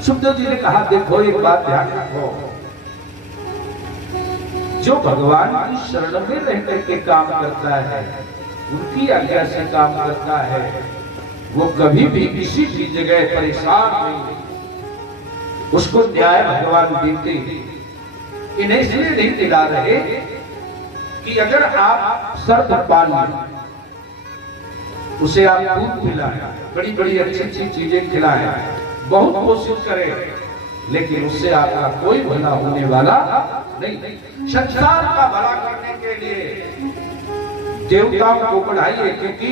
सुखदेव जी ने कहा देखो एक बात ध्यान रखो, जो भगवान की शरण में रह करके काम करता है, उनकी आज्ञा से काम करता है, वो कभी भी किसी भी जगह परेशान नहीं। उसको न्याय भगवान देते। इन्हें इसलिए नहीं दिला रहे कि अगर आप शर्त पाल लें, उसे आप दूध पिलाएं, बड़ी बड़ी अच्छी अच्छी चीजें खिलाएं, बहुत कोशिश करें, लेकिन उससे आपका कोई भला होने वाला नहीं। संसार का भला करने के लिए देवताओं को बढ़ाइए, क्योंकि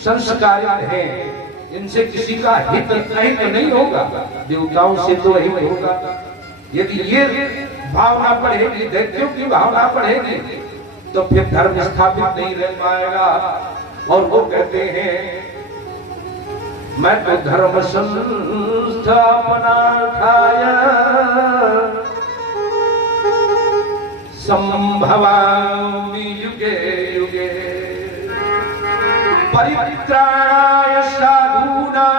संस्कारित है, इनसे किसी का हित नहीं होगा, देवताओं से तो हित होगा। यदि ये भावना बढ़ेगी, दैत्यों की भावना बढ़ेगी, तो फिर धर्म स्थापित नहीं रह पाएगा। और वो कहते हैं मैं तो धर्म संस्थापना खाया संभवामि युगे युगे परित्राणाय साधूनां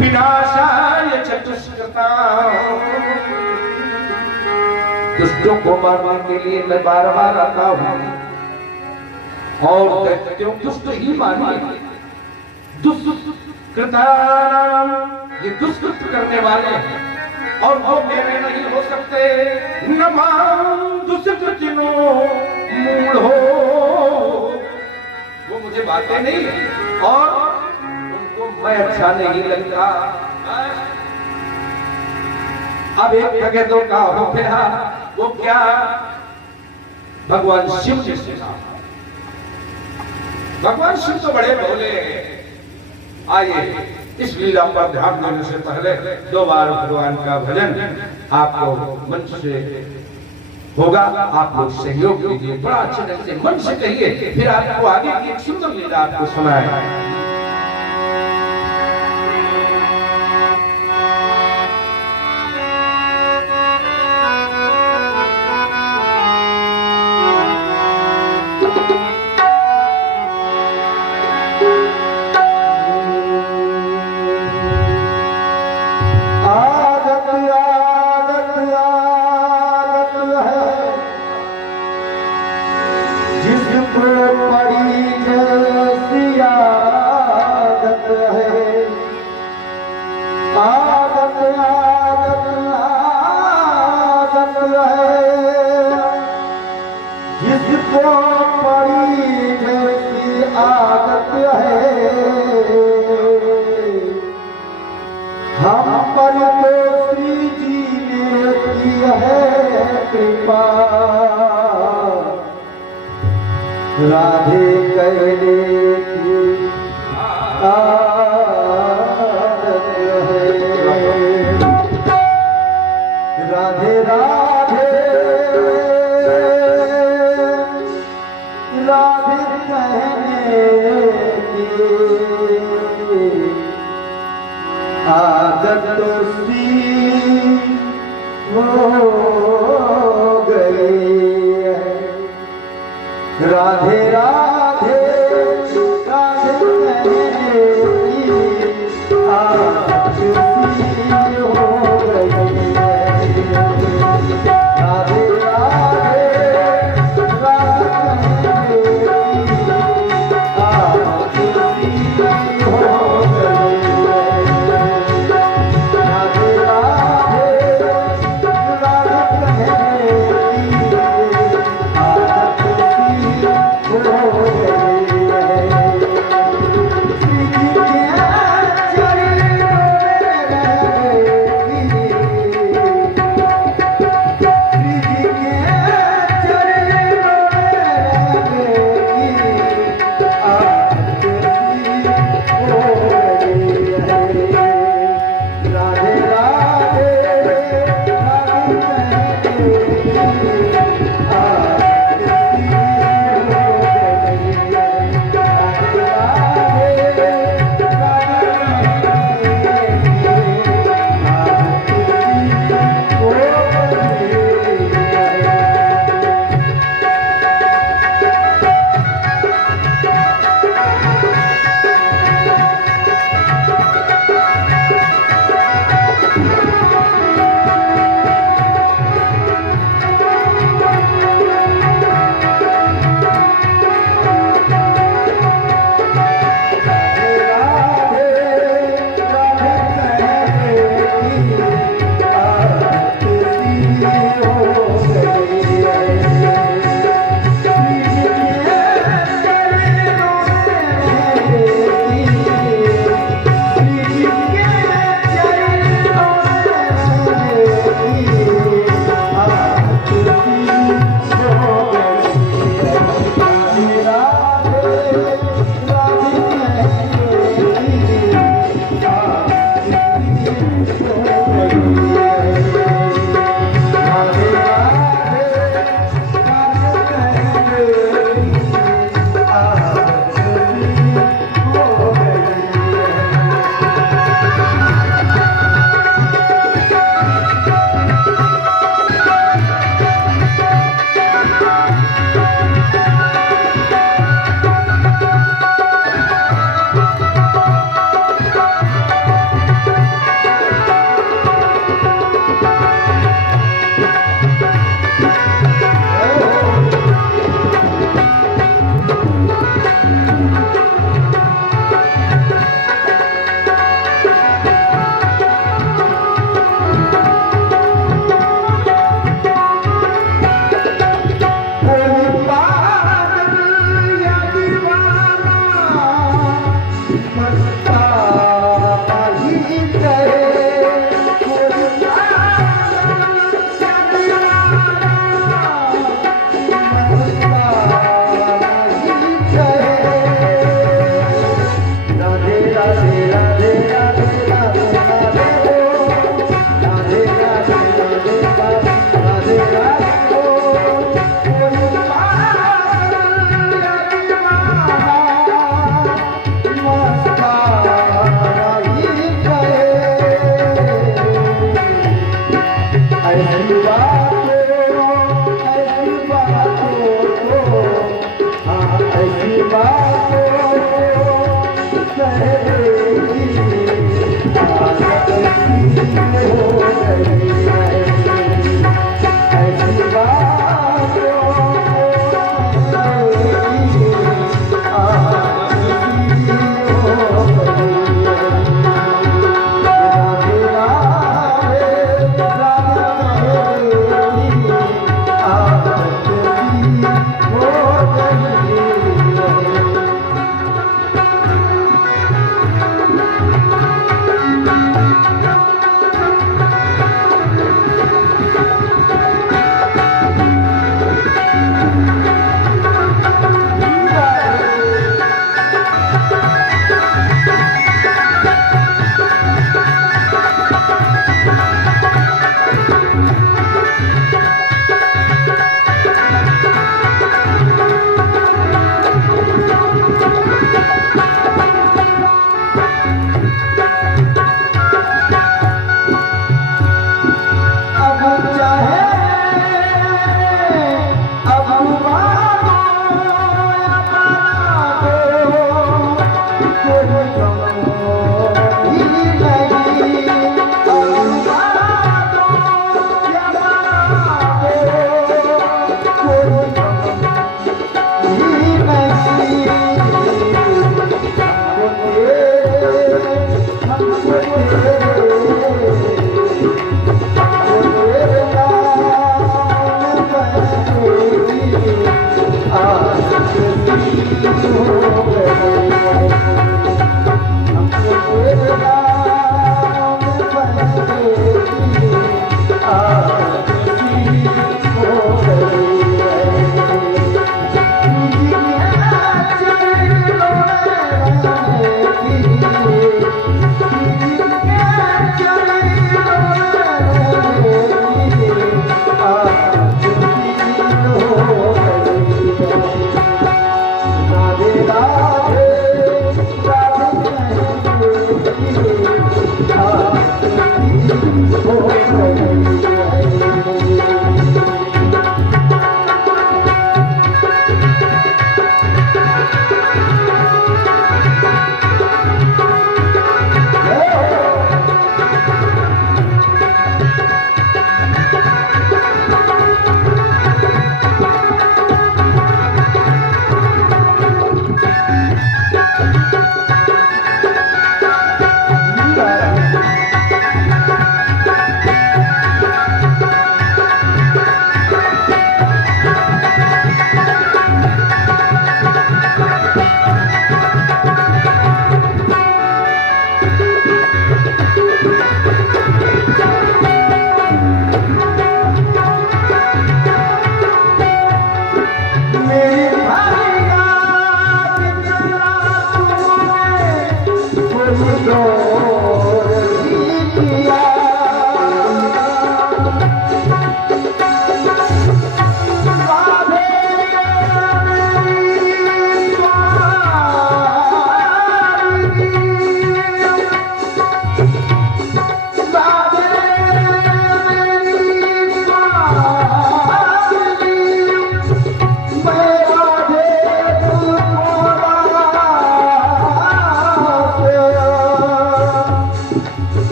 विनाशाय च दुष्कृतां। दुष्टों को मारने के लिए मैं बार बार आता हूं, और दैत्यों दुष्ट ही मानिए, दुष्कृतानां, ये दुष्कृत करने वाले हैं, और वो मेरे नहीं हो सकते। नमां दुष्कृतिनो मूढ़ो, वो मुझे बातें नहीं और उनको मैं अच्छा नहीं लगता। अब एक जगह तो का हो गया, वो क्या भगवान शिव जी से कहा। भगवान शिव तो बड़े भोले हैं। आइए इस लीला पर ध्यान देने से पहले 2 बार भगवान का भजन आपको मंच से होगा, आप लोग सहयोग कीजिए, बड़ा अच्छे ढंग से मन से कहिए, फिर आपको आगे की एक सुंदर लीला आपको सुनाए। राधे कहने की आदत है, राधे राधे राधे कहने की आदत सी हो गई है। राधे राधे राधे कहने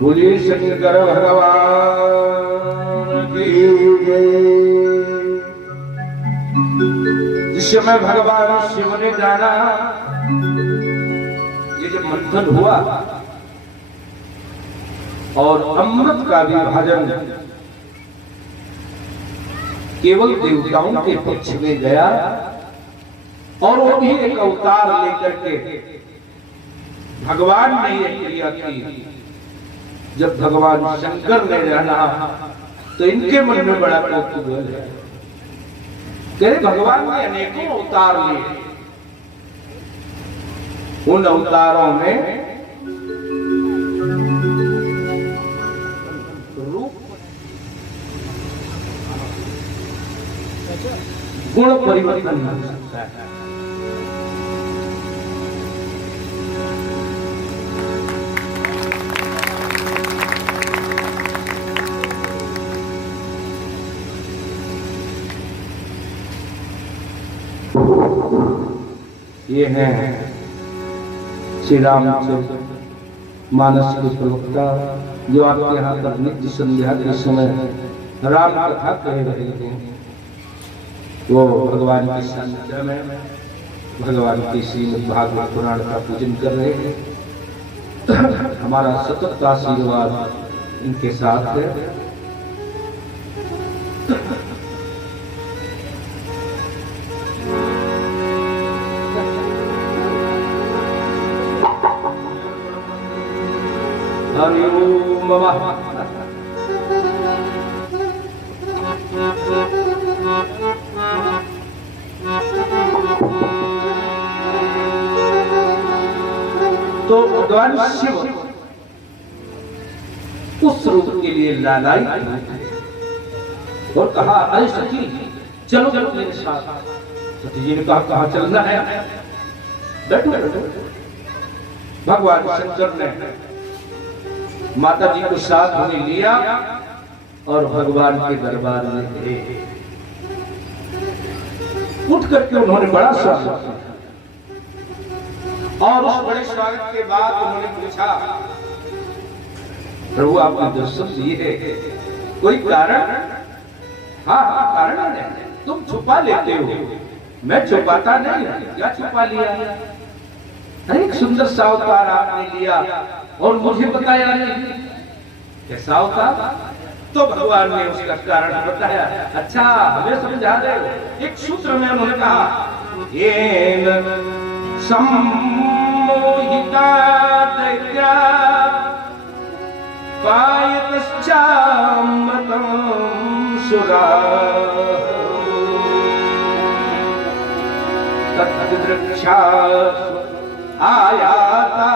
बोलिए शंकर भगवान की जय। जिस समय भगवान शिव ने जाना जब मंथन हुआ और अमृत का विभाजन केवल देवताओं के पक्ष में गया और वो भी एक अवतार लेकर के भगवान ने ये क्रिया की। जब भगवान शंकर ने जाना तो इनके मन में बड़ा कौतूहल है। कहे भगवान ने अनेकों अवतार लिए, उन अवतारों में गुण परिवर्तन हो सकता है। ये है श्री रामचरित मानस के प्रवक्ता, जो आपके यहाँ पर नित्य संध्या के समय राम कथा कह रहे हैं। वो भगवान की सानिध्य में भगवान की श्रीमद् भागवत पुराण का पूजन कर रहे हैं। हमारा सतत आशीर्वाद इनके साथ है। हरि ओम नमः। तो भगवान शिव उस रूप के लिए लालाई और कहा, अरे सखी चलो चलो मेरे साथ। सती जी ने कहा, कहाँ चलना है? बैठो बैठो। भगवान शंकर ने माता जी को साथ में लिया और भगवान के दरबार में गए। उठ करके उन्होंने बड़ा स्वागत किया और उस बड़े स्वागत के बाद उन्होंने पूछा, प्रभु आपने दर्शन दिए, कोई कारण? हाँ हाँ कारण है, तुम छुपा लेते हो। मैं छुपाता नहीं, क्या छुपा लिया? अरे एक सुंदर सा अवतार आपने लिया और मुझे बताया नहीं, कैसा अवतार? तो भगवान ने उसका कारण बताया। अच्छा हमें समझा दे। एक सूत्र में उन्होंने कहा, येन सम्मोहिता दैत्या पायतश्चामृतं सुरा तद्दृक्षा आयाता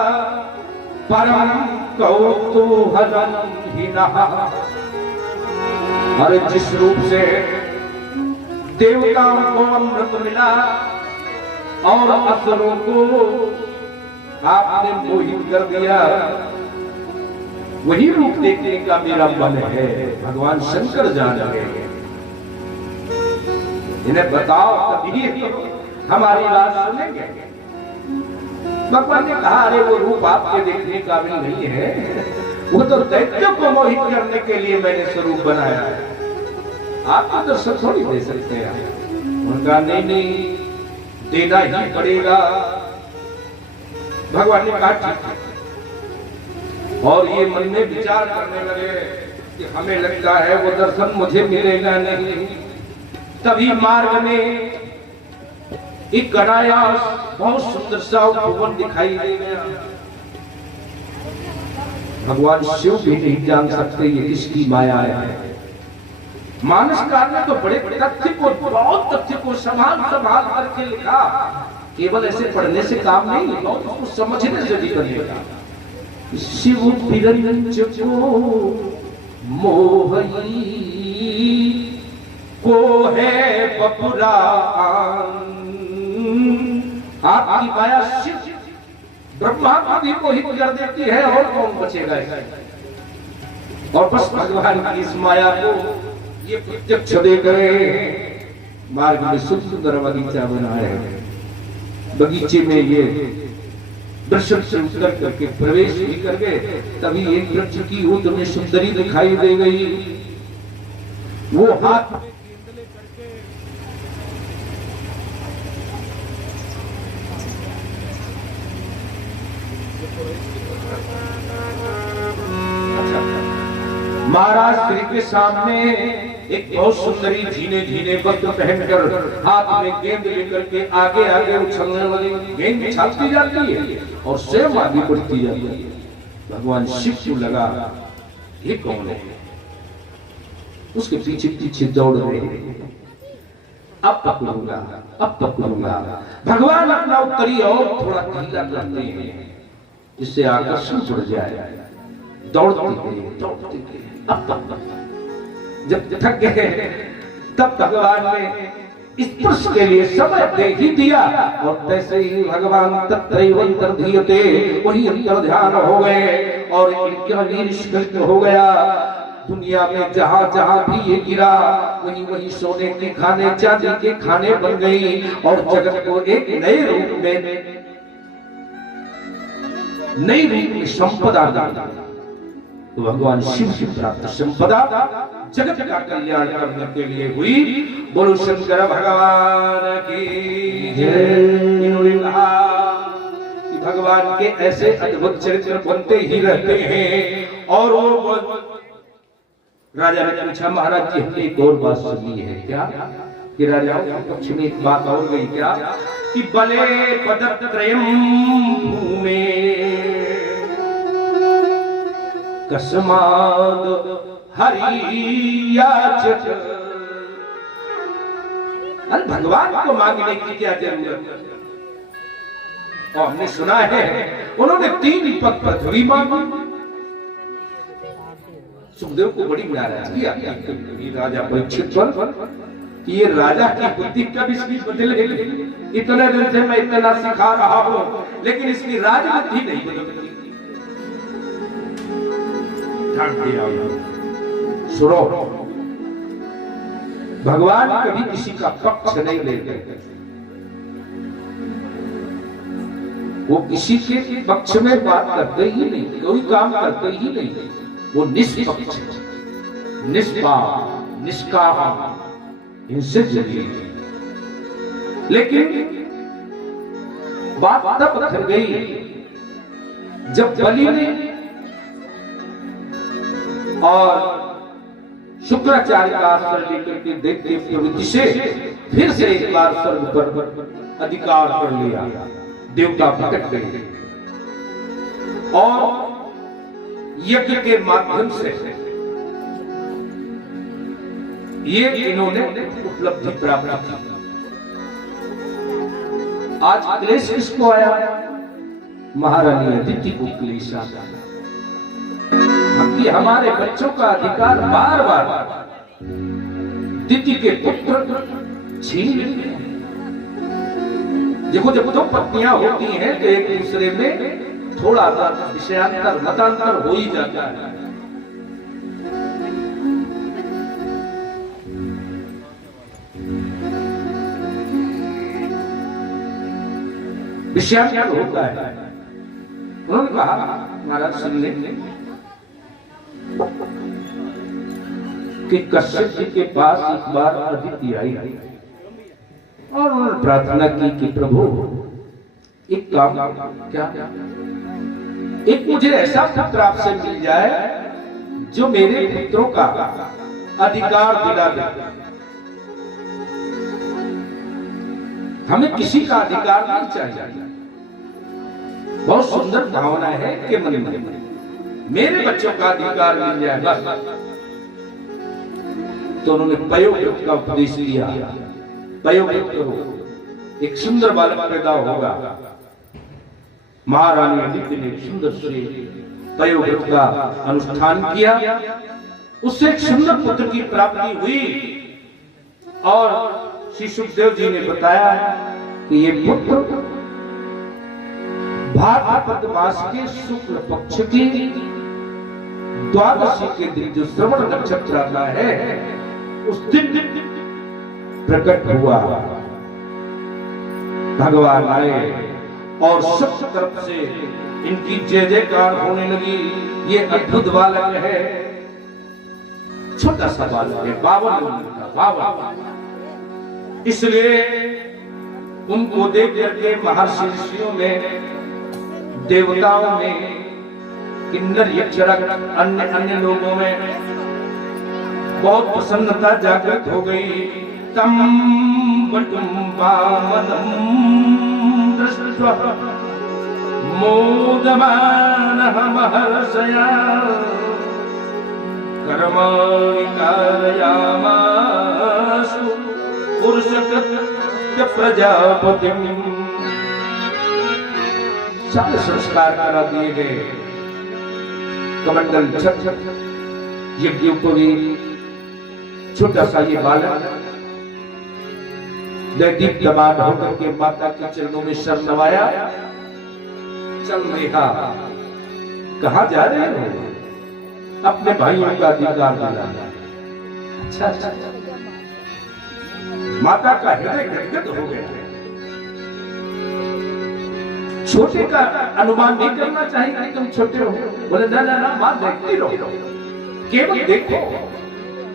परम कौतूहलं हिनः। और जिस रूप से देवताओं को अमृत मिला और असुरों को आपने मोहित कर दिया, वही रूप देखने का मेरा मन है। भगवान शंकर जान गए, इन्हें बताओ तभी हमारी बात सुनेंगे। भगवान ने कहा, अरे वो रूप आपके देखने का भी नहीं है, वो तो दैत्यों को मोहित करने के लिए मैंने स्वरूप बनाया है, आपको दर्शन थोड़ी दे सकते हैं। उनका नहीं नहीं देना ही पड़ेगा। भगवान ने कहा ठीक है। और ये मन में विचार करने लगे कि हमें लगता है वो दर्शन मुझे मिलेगा नहीं। तभी मार्ग में एक अनायास बहुत सुंदर सा उपवन दिखाई दे गया। भगवान शिव भी नहीं जान सकते ये किसकी माया है। मानस काल में तो बड़े तथ्य को, बहुत तथ्य को संभाल संभाल करके लिखा। केवल ऐसे पढ़ने से काम नहीं, बहुत उसको समझने से भी करिएगा। शिव बिरंच को मोहई को है बपुरान। आपकी माया शिव ब्रह्मा को भी मोहित कर देती है, और कौन बचेगा? और बस भगवान की इस माया को ये प्रत्यक्ष देकर मार्ग में सुंदर बगीचा बनाया है। बगीचे में ये दर्शन से उतर करके प्रवेश भी कर गए, तभी एक वृक्ष की ओट में सुंदरी दिखाई दे गई। वो हाथ में केंदले करके महाराज श्री के सामने एक बहुत सुंदरी झीने झीने वस्त्र पहनकर हाथ में गेंद लेकर के आगे आगे उछलने वाली गेंद छापती जाती है और स्वयं आगे बढ़ती जाती है। भगवान शिव को लगा ये कौन है, उसके पीछे पीछे दौड़ रहे, अब पकड़ूंगा अब पकड़ूंगा। भगवान अपना उत्तरी और थोड़ा ढीला करते हैं जिससे आकर्षण बढ़ जाए। दौड़ते गए अब जब थक गए तब भगवान ने स्पर्श के लिए समय दे ही दिया और तैसे ही भगवान तत्रैव अंतर्धीयते, वही अंतर ध्यान हो गए और इनका निष्कल्प हो गया। दुनिया में जहां जहां भी ये गिरा वही वही सोने के खाने चांदी के खाने बन गई और जगत को एक नए रूप में संपदा दी। तो भगवान शिव की प्राप्त संपदा जगत का कल्याण करने के लिए हुई। बोलो शंकर भगवान की जय। इन्होंने कहा कि भगवान के ऐसे अद्भुत चरित्र बनते ही रहते हैं। और वो राजा ने पूछा, महाराज जी हमने एक और बात सुनी है क्या? कि राजाओं के पक्ष में एक बात और गई क्या कि बले पदत्रयम में कस्माद हरियाचत। अरे भगवान को मांगने की क्या जरूरत? और हमने सुना है उन्होंने 3 पद पृथ्वी मांगी। सुखदेव को बड़ी नाराजगी आती राजा परीक्षित पर कि ये राजा की बुद्धि कब इसकी बदलेगी? इतने दिन से मैं इतना सिखा रहा हूं लेकिन इसकी राजबुद्धि नहीं बदलती। सुनो, भगवान कभी किसी का पक्ष नहीं लेते, वो किसी के पक्ष में बात करते ही नहीं, कोई काम करते ही नहीं। वो निष्पक्ष निष्पाप निष्काम इनसे जरिए। लेकिन बात तब कर गई जब बलि ने और शुक्राचार्य का आश्रय लेकर के दैत्य प्रवृत्ति से फिर से एक बार स्वर्ग पर अधिकार कर लिया। देवता प्रकट गए और यज्ञ के माध्यम से ये इन्होंने उपलब्धि प्राप्त की। आज क्लेश किसको आया? महारानी अदिति को क्लेश आया कि हमारे बच्चों का अधिकार बार बार दिति के पुत्र छीन लेते हैं। देखो जब 2 पत्नियां होती हैं तो एक दूसरे में थोड़ा सा विषयांतर मतांतर हो ही जाता है। विषयांतर होता है। उन्होंने कहा, महाराज सुन ले कि कश्यप जी के पास एक बार अदिति आई और उन्होंने प्रार्थना की कि प्रभु एक काम क्या, एक मुझे ऐसा पुत्र आपसे मिल जाए जो मेरे पुत्रों का अधिकार दिला दे। हमें किसी का अधिकार नहीं चाहिए। बहुत सुंदर भावना है कि मन में मेरे बच्चों का अधिकार मिल जाए बस। तो उन्होंने पयोव्रत का उपदेश दिया। पयोव्रत करो, एक सुंदर बालक पैदा होगा। महारानी अदिति ने सुंदर से पयोव्रत का अनुष्ठान किया, उससे एक सुंदर पुत्र की प्राप्ति हुई। और श्री सुखदेव जी ने बताया कि ये पुत्र भाद्रपद मास के शुक्ल पक्ष की द्वादशी के दिन जो श्रवण नक्षत्र आता है उस दिन प्रकट हुआ। भगवान आए और सब तरफ से इनकी जय जयकार होने लगी। ये अद्भुत बालक है, छोटा सा बालक है, 52 इसलिए उनको देख करके महर्षि ऋषियों में देवताओं में, किन्नर यक्षरक अन्य अन्य लोगों में बहुत प्रसन्नता जागृत हो गई। तम बटुम वामनम दृष्ट्वा मोदमानः महर्षया कर्माणि कारयामासु पुरुषकृत्य प्रजापतिम्। सारे संस्कार करा दिए गए। कमंडल छत यज्ञोपवी छोटा सा ये बालक दैदीप दबान होकर के माता के चरणों में सर नवाया। चल रेखा, कहाँ जा रहे हो? अपने भाइयों का अधिकार दिलाना। अच्छा अच्छा, माता का हृदय गदगद हो गया। छोटे का अनुमान नहीं करना चाहिए कि तुम छोटे हो। बोले ना ना ना, मां देखती रहो, केवल देखो,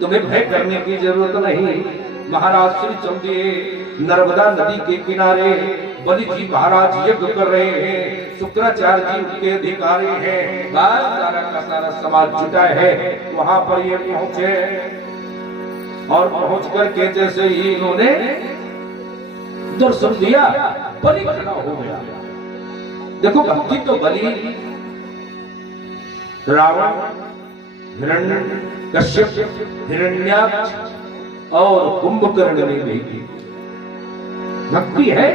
तुम्हें भय करने की जरूरत नहीं। महाराज श्री चौधरी नर्मदा नदी के किनारे बलि जी महाराज यज्ञ कर रहे हैं, शुक्राचार्य जी उनके अधिकारी हैं, सारा का सारा समाज जुटा है। वहां पर ये पहुंचे और पहुंच करके जैसे ही इन्होंने दर्शन दिया, बलि खड़ा हो गया। देखो भक्ति तो बलि, रावण, हिरण्यकश्यप, हिरण्याक्ष और कुंभकर्ण ने नहीं की। भक्ति है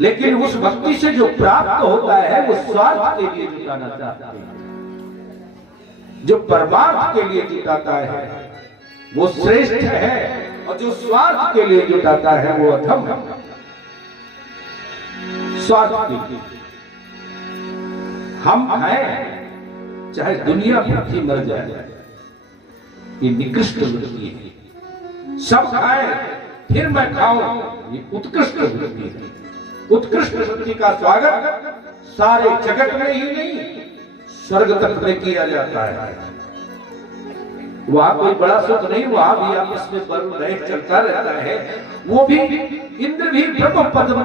लेकिन उस भक्ति से जो प्राप्त होता है वो स्वार्थ के लिए जुटाना चाहता है। जो परमार्थ के लिए जुटाता है वो श्रेष्ठ है, और जो स्वार्थ के लिए जुटाता है वो अधम है। स्वार्थ के लिए हम खाएं चाहे दुनिया भूखी मर जाए, ये निकृष्ट वृत्ति है। सब खाएं फिर मैं खाऊं, ये उत्कृष्ट वृत्ति है। उत्कृष्ट वृत्ति का स्वागत सारे जगत में ही नहीं स्वर्ग तक में किया जाता है। वहां कोई बड़ा सुख नहीं, वहां भी आपस में बल चलता रहता है। वो भी इंद्र भी ब्रह्मम पदम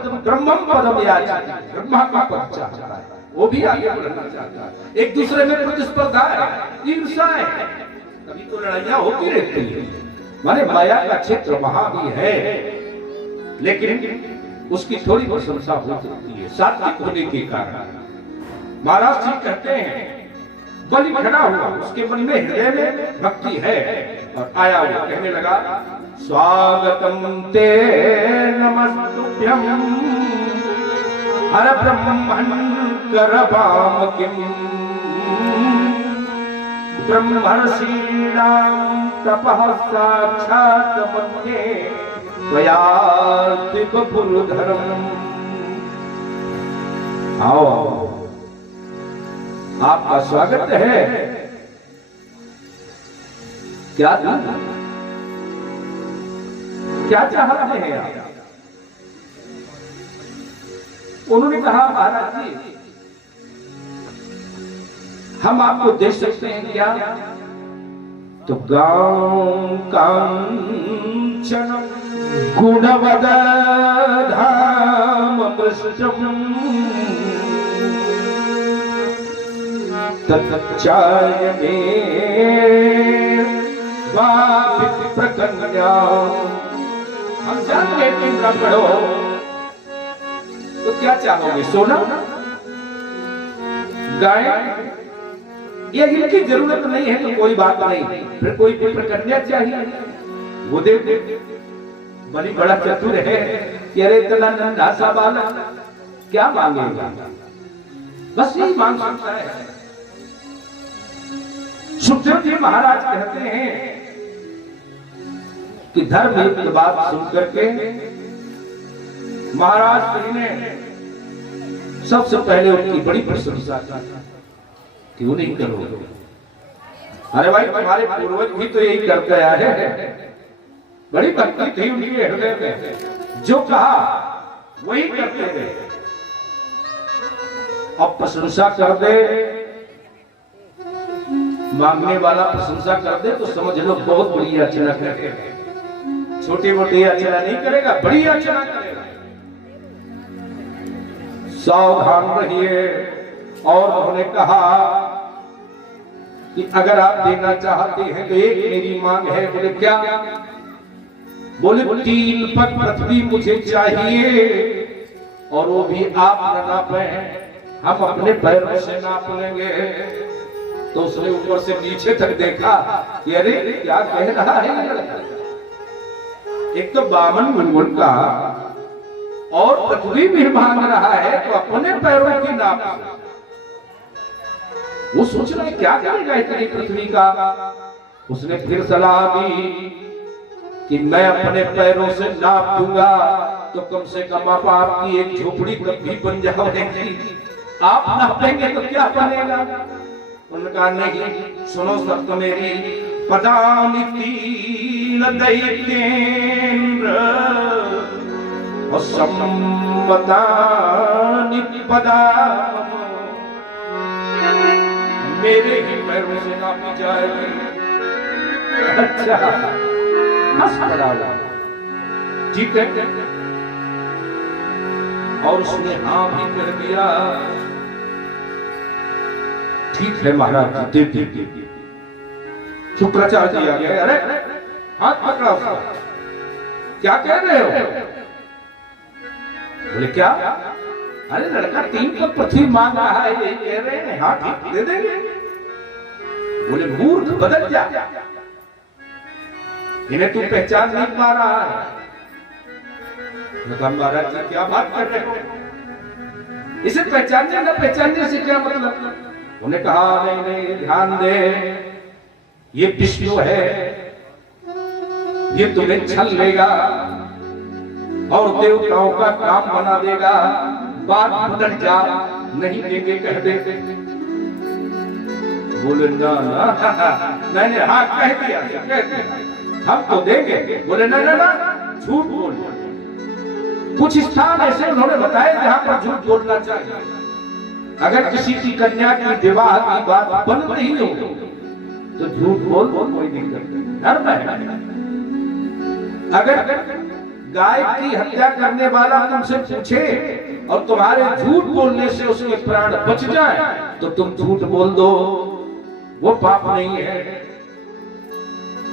याचते, ब्रह्मा का पद चाहता है, वो भी आगे बढ़ना चाहता है। एक दूसरे में प्रतिस्पर्धा है, ईर्ष्या है, कभी तो लड़ाइयां होती रहती है। माने माया का क्षेत्र वहां भी है, लेकिन उसकी थोड़ी प्रशंसा हो सकती है सात्विक होने के कारण। महाराज जी कहते हैं बलि खड़ा हुआ, उसके मन में हृदय में भक्ति है, और आया हुआ कहने लगा स्वागतम ते नमस्तुभ्यम हर ब्रह्मण करवाम किम ब्रह्मर्षीणां तपः साक्षात् मन्ये त्वयार्तिक पुरुधरम्। आओ आपका स्वागत है। क्या क्या चाहते हैं आप? उन्होंने कहा महाराज जी हम आपको दे सकते हैं क्या? तो गांव कांचन गुणवदधाम पृष्ठम तच्चाय में प्रकन्या। हम जानते हैं तुम ब्राह्मण हो, तो क्या चाहोगे? सोना, गाय? ये इनकी जरूरत नहीं है तो कोई बात नहीं, फिर कोई प्रकन्या चाहिए वो दे। बलि बड़ा चतुर है कि अरे इतना नन्हा सा बालक क्या मांगेगा, बस यही मांग सकता है। सुखदेव जी महाराज कहते हैं कि धर्म की बात सुनकर के महाराज श्री ने सबसे पहले उनकी बड़ी प्रशंसा की। क्यों नहीं करोगे? अरे भाई तुम्हारे पूर्वज भी तो यही करते आए हैं, बड़ी भक्ति थी उनके हृदय में, जो कहा वही करते थे। अब प्रशंसा कर दे, मांगने वाला प्रशंसा कर दे तो समझ लो बहुत बड़ी याचना करेगा। छोटी मोटी याचना नहीं करेगा, बड़ी याचना करेगा। सावधान रहिए। और उन्होंने कहा कि अगर आप देना चाहते हैं तो एक मेरी मांग है। बोले क्या? बोले 3 पग पृथ्वी मुझे चाहिए और वो भी आप न नापे, हम अपने पैरों से नाप लेंगे। तो उसने ऊपर से नीचे तक देखा कि अरे क्या कह रहा है ये लड़का? एक तो 52 गुणगुण का और पृथ्वी भी मांग रहा है, तो अपने पैरों की नाप। वो सोच रहा है क्या करेगा इतनी पृथ्वी का। उसने फिर सलाह दी कि मैं अपने पैरों से नाप दूंगा तो कम से कम आप आपकी एक झोपड़ी तक भी बन जाएगी। आप नापेंगे तो क्या बनेगा? उनका नहीं, सुनो सब मेरी। पदानि 3 दैत्येन्द्र और संवतानि पदा मेरे ही पैरों से नापी जाएगी। अच्छा, हंस पड़ा ठीक है। और उसने हाँ भी कर दिया। ठीक है महाराज, दे दे। शुक्राचार्य जी आ गए। अरे हाथ पकड़ा उसका, क्या कह रहे हो? बोले क्या? अरे लड़का 3 पग पृथ्वी मांग रहा है, ये कह रहे हैं हाँ ठीक दे देंगे। बोले मूर्ख, बदल जा, इन्हें तू पहचान नहीं पा रहा है। महाराज जी क्या बात कर रहे हो? इसे पहचानने न पहचानने से क्या मतलब? उन्हें कहा नहीं नहीं, ध्यान दे, ये विष्णु है, ये तुम्हें छल लेगा और देवताओं का काम बना देगा। बात बदल जा, नहीं देंगे कह दे। बोले ना ना, मैंने हाँ कह दिया, हम तो देंगे। बोले ना ना ना, झूठ बोल। कुछ स्थान ऐसे उन्होंने बताए जहां पर झूठ बोलना चाहिए। अगर किसी की कन्या की विवाह की बात बन रही हो तो झूठ बोल, कोई दिक्कत नहीं, धर्म है। अगर गाय की हत्या करने वाला तुमसे पूछे और तुम्हारे झूठ बोलने से उसके प्राण बच जाए तो तुम झूठ बोल दो, वो पाप नहीं है।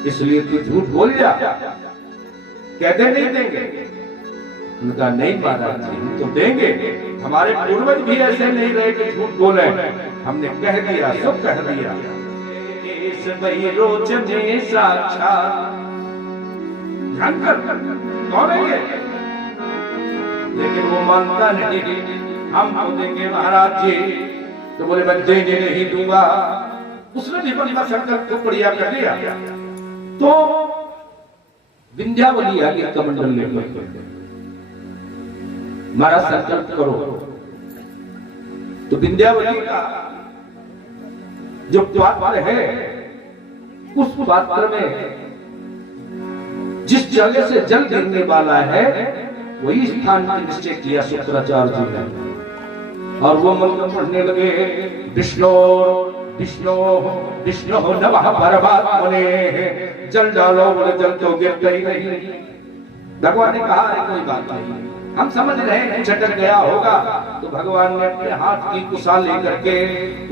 इसलिए तू झूठ बोल जा। कहते नहीं देंगे। उनका नहीं महाराज जी, हम तो देंगे। हमारे पूर्वज भी ऐसे नहीं रहे कि झूठ बोले। हमने कह दिया, सब कह दिया। इस रोज में साक्षात कौन है ये? लेकिन वो मानता नहीं। हम तो देंगे महाराज जी। तो बोले मैं देने नहीं दूंगा। उसने भी अपना संकल्प को बढ़िया कर दिया। तो विंध्यावली आ गई कमंडल लेकर, हमारा संकल्प करो। तो विंध्यावली का जो पात्र है, उस पात्र में जिस जगह से जल गिरने वाला है वही स्थान का निश्चय किया शुक्राचार्य जी ने। और वो मंत्र पढ़ने लगे, विष्णु विष्णु विष्णु नमः परमात्मने। जल डालो, बोले जल तो गिरता ही नहीं। भगवान ने कहा अरे कोई बात नहीं, हम समझ रहे हैं झटक गया होगा। तो भगवान ने अपने हाथ की कुशा लेकर के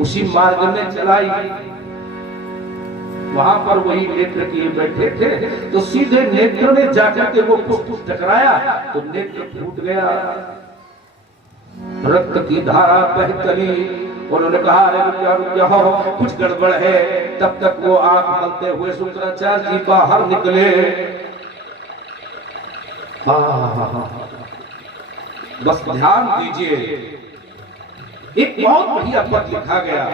उसी मार्ग में चलाई। वहां पर वही नेत्र किए बैठे थे, तो सीधे नेत्र में जाकर के वो पुष्प टकराया तो नेत्र फूट गया, रक्त की धारा बह चली। उन्होंने कहा अरे रुक जाओ, कुछ गड़बड़ है। तब तक वो आंख मलते हुए शुक्राचार्य जी बाहर निकले। बस ध्यान दीजिए, एक बहुत बढ़िया पद लिखा गया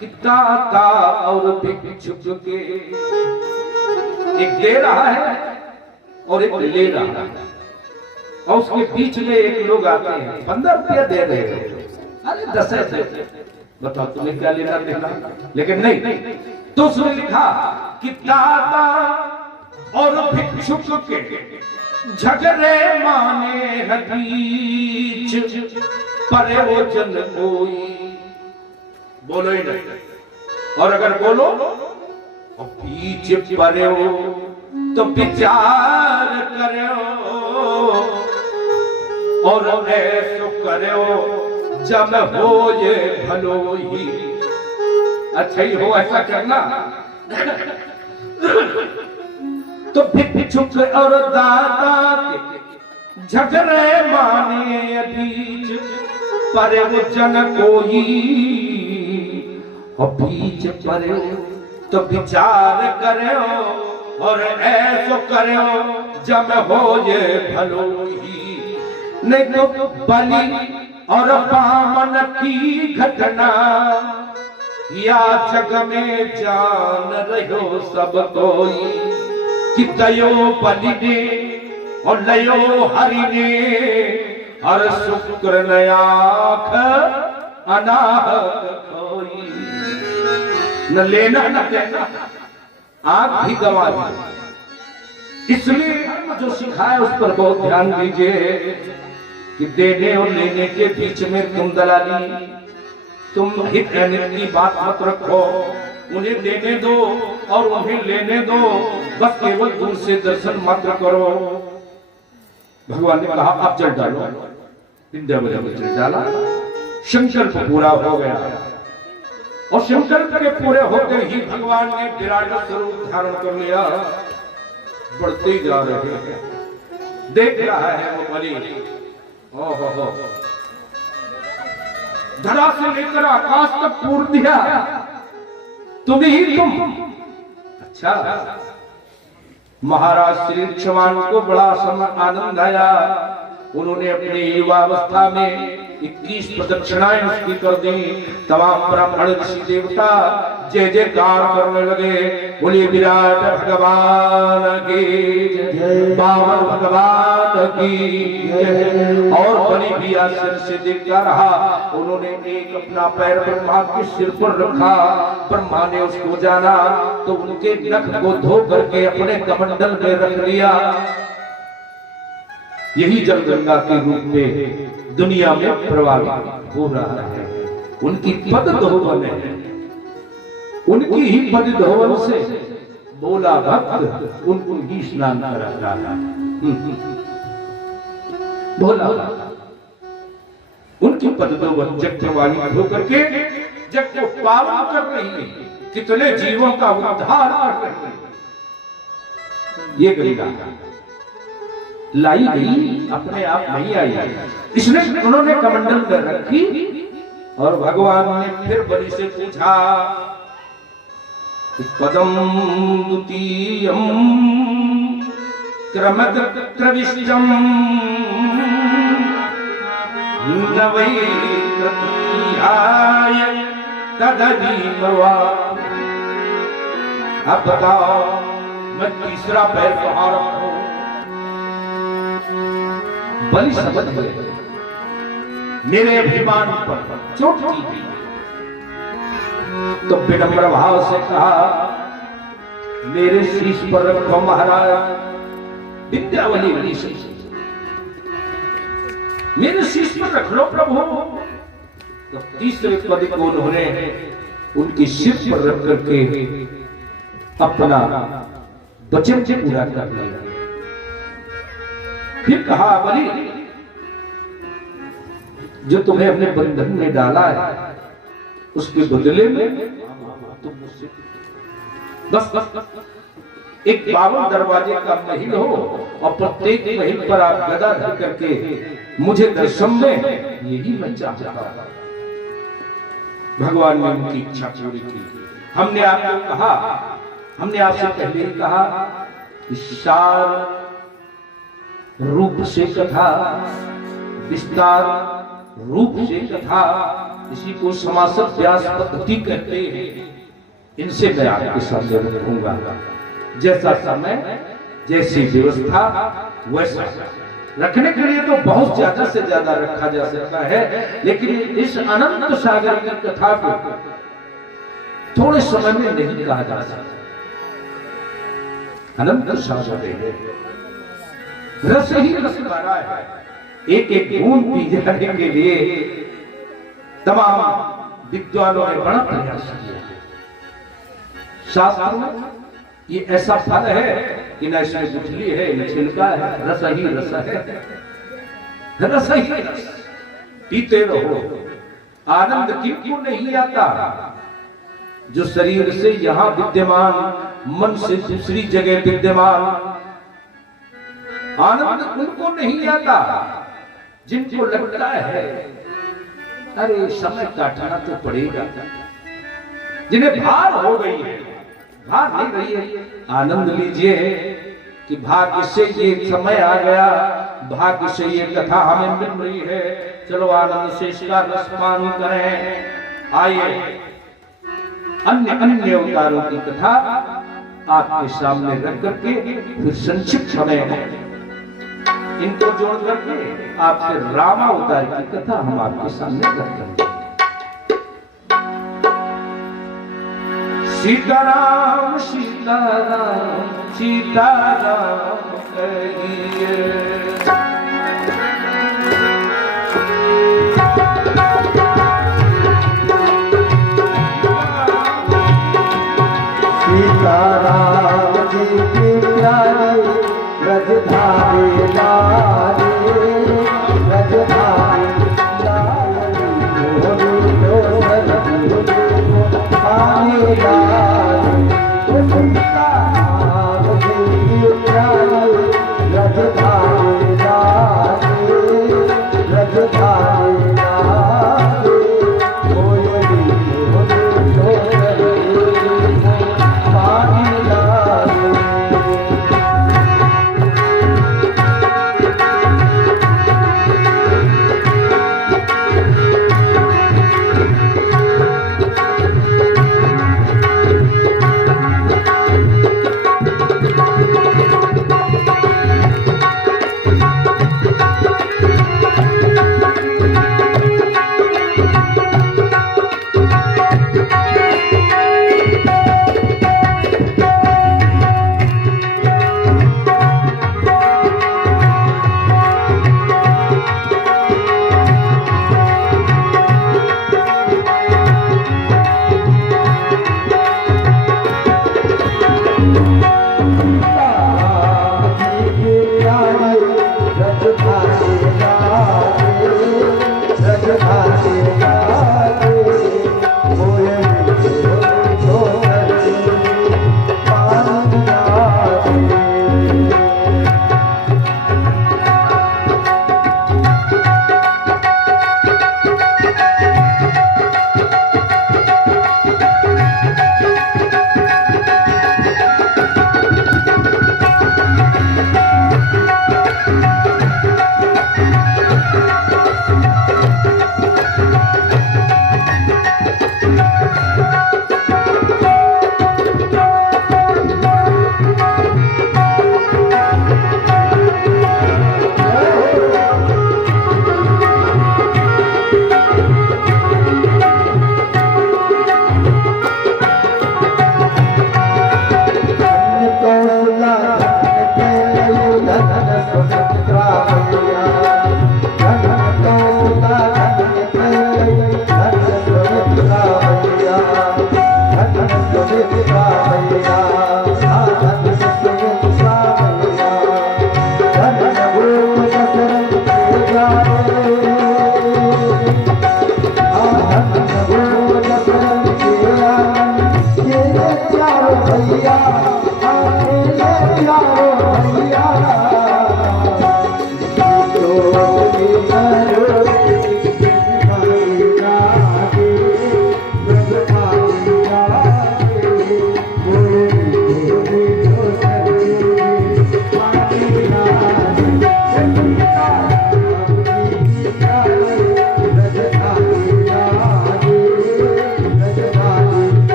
कि दाता और भिक्षुक के, एक दे रहा है और एक ले रहा है, और उसके बीच में एक लोग आते हैं 15 रुपया दे रहे हैं। अरे 10 है, बताओ तुम्हें क्या लेना देना। लेकिन नहीं, तो उसने लिखा कि दाता और भिक्षुक के झगड़े माने हकीच, परे वो जन कोई। बोलो ही नहीं, और अगर बोलो और पीछे परे हो तो विचार करो और ऐसो करो जब हो ये भलो ही। अच्छा ही हो ऐसा करना। तो भिक्षुक और दाता के झगड़े माने बीच, पर वो जन कोई और बीच पर तो विचार करो और ऐसो करो जब हो ये भलो ही। नहीं तो बलि और बामन की घटना या जग में जान रहो सब कोई, कि दयो बलि ने और लयो हरि ने और शुक्र नयाख अनाहक कोई। न लेना न देना, आंख भी गवा दी। इसलिए जो सिखाया उस पर बहुत ध्यान दीजिए कि देने और लेने के बीच में तुम दलाली, तुम हित की बात मत रखो। उन्हें देने दो और उन्हें लेने दो, बस केवल दूर से दर्शन मात्र करो। भगवान ने कहा अब जल डालो, विंध्यावली में जल डाला, संकल्प पूरा हो गया। और संकल्प के पूरे होते ही भगवान ने विराट स्वरूप धारण कर लिया। बढ़ते जा रहे हैं, देख रहा है वो बलि, ओहो धरा से लेकर आकाश तक पूर दिया, तुम ही तुम। अच्छा, महाराज श्री क्षमान को बड़ा समय आनंद आया। उन्होंने अपनी युवावस्था में 21 प्रदक्षिणाएं उसकी कर दी। तमाम ब्राह्मण ऋषि देवता जय जयकार करने लगे, बोले विराट भगवान की जय, बामन भगवान की जय। और बलि भी आश्चर्य से देखता रहा। उन्होंने एक अपना पैर ब्रह्मा के सिर पर रखा। ब्रह्मा ने उसको जाना तो उनके नख को धो करके अपने कमंडल में रख लिया। यही जल गंगा के रूप में दुनिया में प्रवाहित हो रहा है। उनकी पद धोवन है, उनकी ही पद धोवन से बोला भक्त उनको ही स्नान कराता है। बोला उनकी पद धोवन जग प्रवाहित होकर के जग को पावन कर रही है, कितने जीवों का उद्धार कर रही है। ये गंगा लाई गई, अपने आप नहीं आई। इसलिए उन्होंने कमंडल में रखी और भगवान ने फिर बलि से पूछा कि पदम द्वितीयम क्रमद त्रविष्टम न वै तृतीयाय तदनीमवा। अब बताओ मैं तीसरा पैर कहाँ रखूं? बलि समझ गए मेरे अभिमान पर चोट की थी, तो विनम्र भाव से कहा मेरे शीश पर रखो महाराज, विंध्यावली वाली शीश मेरे शीश पर रख लो प्रभु। तो तीसरे पद को उन्होंने उनकी सिर पर रख करके अपना वचन पूरा कर लिया। फिर कहा बलि जो तुम्हें अपने बंधन में डाला है उसके बदले में तुम मुझसे बस एक 52 दरवाजे का महल हो और प्रत्येक महल पर आप गदा धर करके मुझे दर्शन में, यही मैं चाहता हूं। भगवान ने उनकी इच्छा पूरी की। हमने आपको कहा, हमने आपसे पहले ही कहा विशाल रूप से कथा, विस्तार रूप से कथा, इसी को समासद व्यास पद्धति कहते हैं। इनसे मैं आपके सामने रखूंगा। जैसा समय, जैसी व्यवस्था, वैसा रखने के लिए तो बहुत ज्यादा से ज्यादा रखा जा सकता है, लेकिन इस अनंत सागर की कथा को थोड़े समय में नहीं कहा जा सकता। अनंत सागर है, रस ही रस भरा है। एक एक बूंद पी जाने के लिए तमाम विद्वानों ने बड़ा प्रयास किया। शास्त्रों में ये ऐसा फल है कि न इसमें गुठली है न छिलका है, रस ही रस है, रस ही रस। पीते रहो, आनंद किनको नहीं आता? जो शरीर से यहां विद्यमान, मन से दूसरी जगह विद्यमान, आनंद उनको नहीं आता जिनको लगता है अरे समय काटना तो पड़ेगा, जिन्हें भार हो गई है, भार नहीं रही है। आनंद लीजिए कि भाग्य से ये समय आ गया, भाग्य से ये कथा हमें मिल रही है, चलो आनंद से इसका रसपान करें। आइए अन्य अन्य अवतारों की कथा आपके सामने रख करके फिर संक्षिप्त समय इनको जोड़ करके आपसे रामावतार की कथा हम आपके सामने रख करेंगे। सीताराम सीताराम सीताराम कहिए।